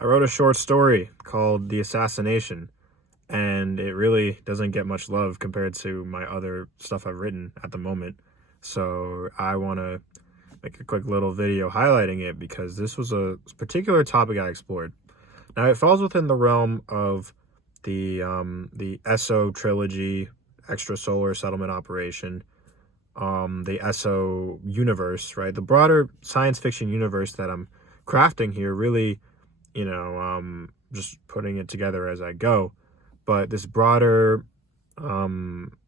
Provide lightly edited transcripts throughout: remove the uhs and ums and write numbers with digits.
I wrote a short story called The Assassination, and it really doesn't get much love compared to my other stuff I've written at the moment. So I want to make a quick little video highlighting it because this was a particular topic I explored. Now it falls within the realm of the ESSO trilogy, extrasolar settlement operation, the ESSO universe, right? The broader science fiction universe that I'm crafting here, really, just putting it together as I go. But this broader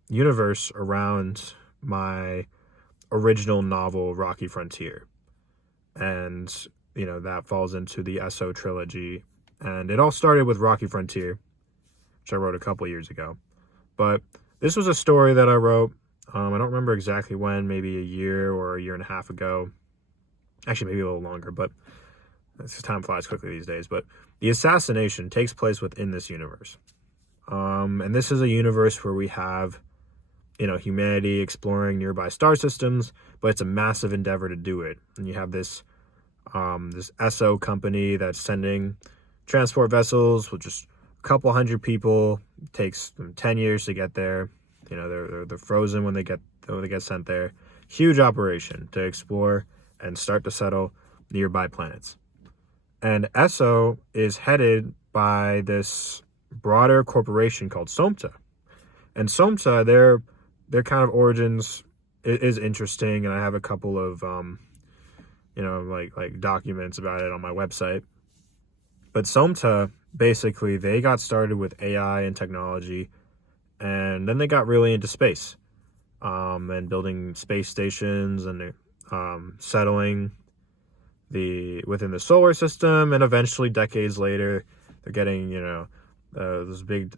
universe around my original novel, Rocky Frontier. And, that falls into the ESSO trilogy. And it all started with Rocky Frontier, which I wrote a couple years ago. But this was a story that I wrote. I don't remember exactly when, maybe a year or a year and a half ago. Actually, maybe a little longer, but time flies quickly these days. But the assassination takes place within this universe. And this is a universe where we have, humanity exploring nearby star systems, but it's a massive endeavor to do it. And you have this ESSO company that's sending transport vessels with just a couple hundred people. It takes them 10 years to get there. They're frozen when they get sent there. Huge operation to explore and start to settle nearby planets. And ESSO is headed by this broader corporation called SOMTA. And SOMTA, their kind of origins is interesting, and I have a couple of like documents about it on my website. But SOMTA, basically, they got started with AI and technology, and then they got really into space, and building space stations and settling within the solar system, and eventually decades later they're getting this big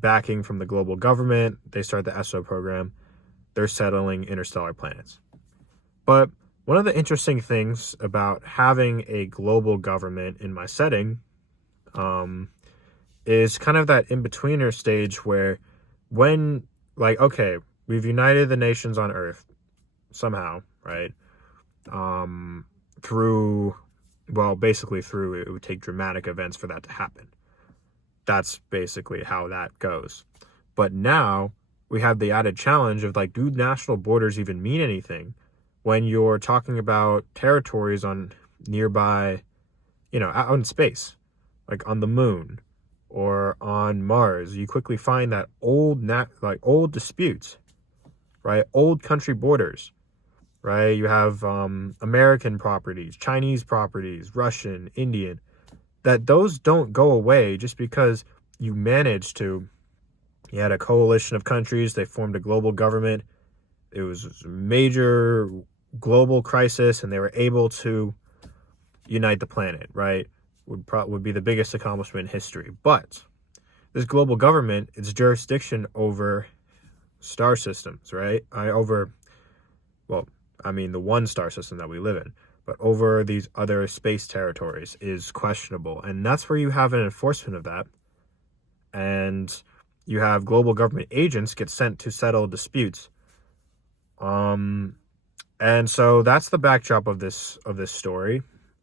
backing from the global government. They start the ESSO program. They're settling interstellar planets. But one of the interesting things about having a global government in my setting is kind of that in-betweener stage where okay, we've united the nations on Earth somehow, right? Basically it would take dramatic events for that to happen. That's basically how that goes. But now we have the added challenge of do national borders even mean anything when you're talking about territories on nearby, out in space, like on the moon or on Mars? You quickly find that old disputes, right? Old country borders, right? You have American properties, Chinese properties, Russian, Indian, that those don't go away just because you had a coalition of countries, they formed a global government. It was a major global crisis, and they were able to unite the planet, right? Would be the biggest accomplishment in history. But this global government, its jurisdiction over star systems, right? The one star system that we live in, but over these other space territories is questionable. And that's where you have an enforcement of that. And you have global government agents get sent to settle disputes. And so that's the backdrop of this story.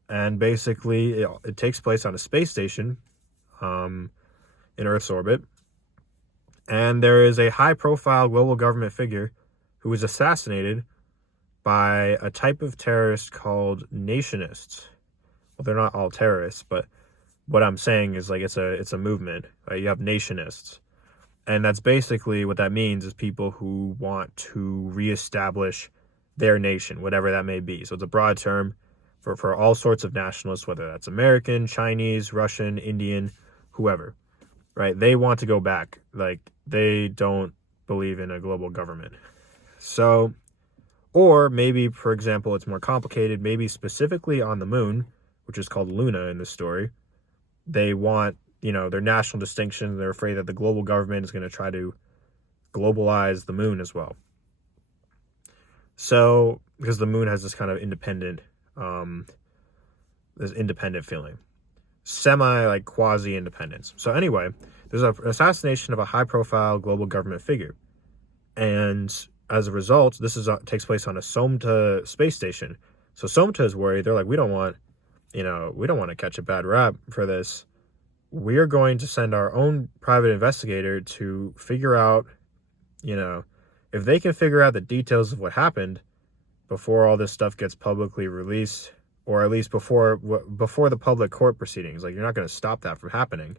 And basically it takes place on a space station in Earth's orbit. And there is a high-profile global government figure who was assassinated by a type of terrorist called nationists. Well, they're not all terrorists, but what I'm saying is it's a movement. Right? You have nationists. And that's basically what that means, is people who want to reestablish their nation, whatever that may be. So it's a broad term for all sorts of nationalists, whether that's American, Chinese, Russian, Indian, whoever, right? They want to go back. They don't believe in a global government. So, or maybe, for example, it's more complicated. Maybe specifically on the moon, which is called Luna in this story, they want, their national distinction. They're afraid that the global government is going to try to globalize the moon as well. So, because the moon has this kind of independent feeling, quasi independence. So anyway, there's an assassination of a high profile global government figure, and as a result, this takes place on a SOMTA space station. So SOMTA is worried. They're like, we don't want we don't want to catch a bad rap for this. We're going to send our own private investigator to figure out, if they can figure out the details of what happened before all this stuff gets publicly released, or at least before the public court proceedings. Like, you're not going to stop that from happening.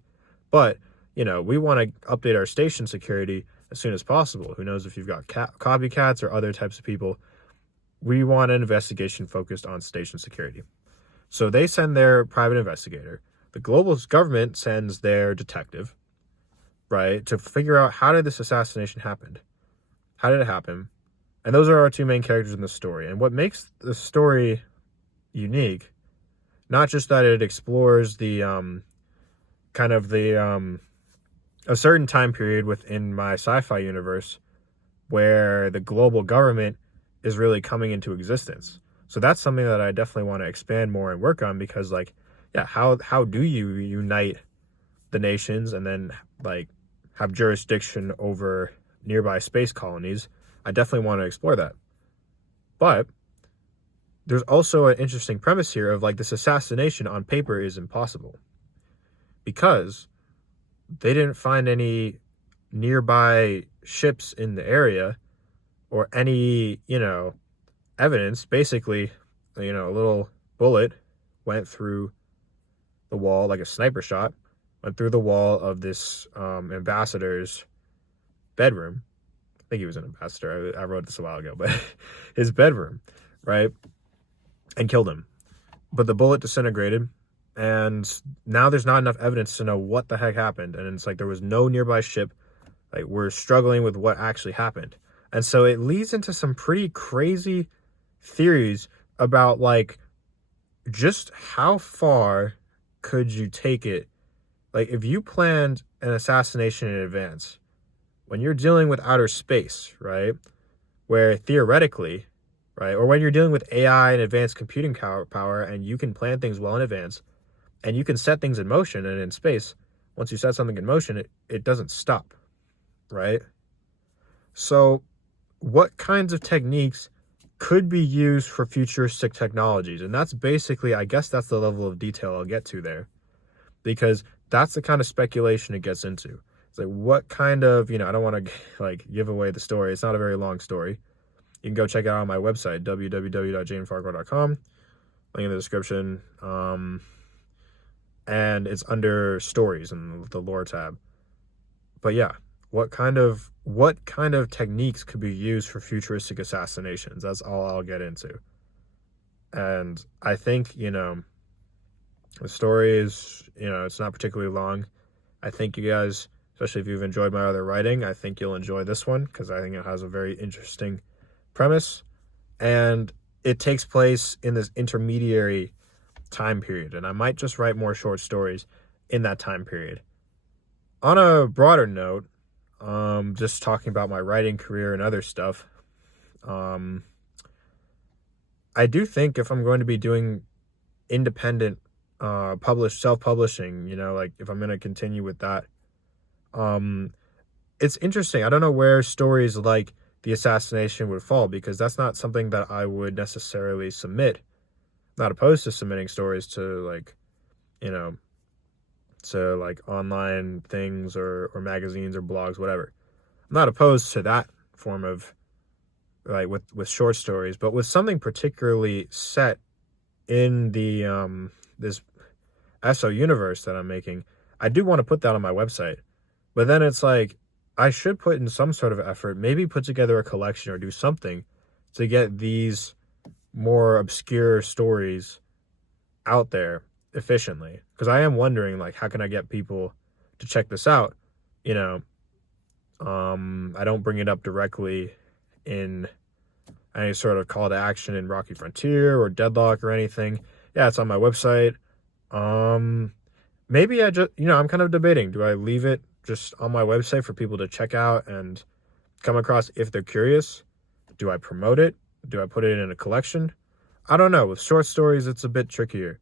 But, we want to update our station security as soon as possible. Who knows if you've got copycats or other types of people. We want an investigation focused on station security. So they send their private investigator. The global government sends their detective, right, to figure out how did this assassination happen? How did it happen? And those are our two main characters in the story. And what makes the story unique, not just that it explores the a certain time period within my sci-fi universe where the global government is really coming into existence. So that's something that I definitely want to expand more and work on, because how do you unite the nations and then have jurisdiction over nearby space colonies? I definitely want to explore that. But there's also an interesting premise here of this assassination on paper is impossible, because they didn't find any nearby ships in the area or any, evidence. Basically, a little bullet went through the wall, like a sniper shot, went through the wall of this ambassador's bedroom. I think he was an ambassador. I wrote this a while ago, but his bedroom, right? And killed him. But the bullet disintegrated, and now there's not enough evidence to know what the heck happened. And it's there was no nearby ship. We're struggling with what actually happened. And so it leads into some pretty crazy theories about just how far could you take it. If you planned an assassination in advance, when you're dealing with outer space, right, where theoretically, right, or when you're dealing with AI and advanced computing power, and you can plan things well in advance, and you can set things in motion, and in space, once you set something in motion, it doesn't stop, right? So what kinds of techniques could be used for futuristic technologies? And that's basically, I guess that's the level of detail I'll get to there, because that's the kind of speculation it gets into. It's what kind of, I don't want to give away the story. It's not a very long story. You can go check it out on my website, www.janefargo.com. Link in the description. And it's under stories in the lore tab. But yeah, what kind of techniques could be used for futuristic assassinations? That's all I'll get into. And I think, the story is, it's not particularly long. I think you guys, especially if you've enjoyed my other writing, I think you'll enjoy this one, because I think it has a very interesting premise, and it takes place in this intermediary time period, and I might just write more short stories in that time period. On a broader note, just talking about my writing career and other stuff, I do think if I'm going to be doing independent self-publishing, if I'm going to continue with that, it's interesting. I don't know where stories like the assassination would fall, because that's not something that I would necessarily submit. I'm not opposed to submitting stories to online things or magazines or blogs, whatever. I'm not opposed to that form of with short stories, but with something particularly set in the this ESSO universe that I'm making, I do want to put that on my website. But then it's I should put in some sort of effort, maybe put together a collection or do something to get these more obscure stories out there efficiently. Because I am wondering, how can I get people to check this out? I don't bring it up directly in any sort of call to action in Rocky Frontier or Deadlock or anything. Yeah, it's on my website. Maybe I just, I'm kind of debating. Do I leave it just on my website for people to check out and come across if they're curious? Do I promote it? Do I put it in a collection? I don't know. With short stories, it's a bit trickier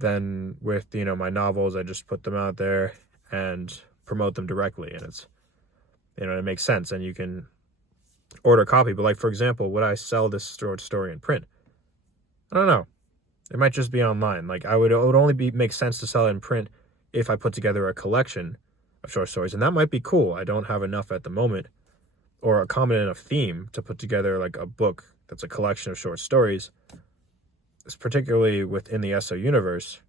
than with, my novels. I just put them out there and promote them directly, and it's, it makes sense, and you can order a copy. But for example, would I sell this short story in print? I don't know. It might just be online. Like it would only make sense to sell it in print if I put together a collection of short stories, and that might be cool. I don't have enough at the moment, or a common enough theme to put together like a book that's a collection of short stories. It's particularly within the ESSO universe.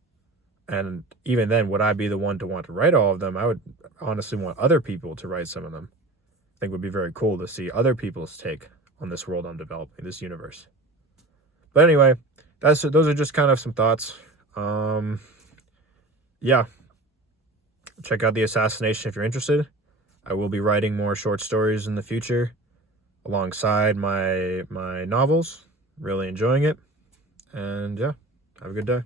And even then, would I be the one to want to write all of them? I would honestly want other people to write some of them. I think it would be very cool to see other people's take on this world I'm developing, this universe. But anyway, those are just kind of some thoughts. Yeah. Check out the Assassination if you're interested. I will be writing more short stories in the future alongside my novels. Really enjoying it. And yeah, have a good day.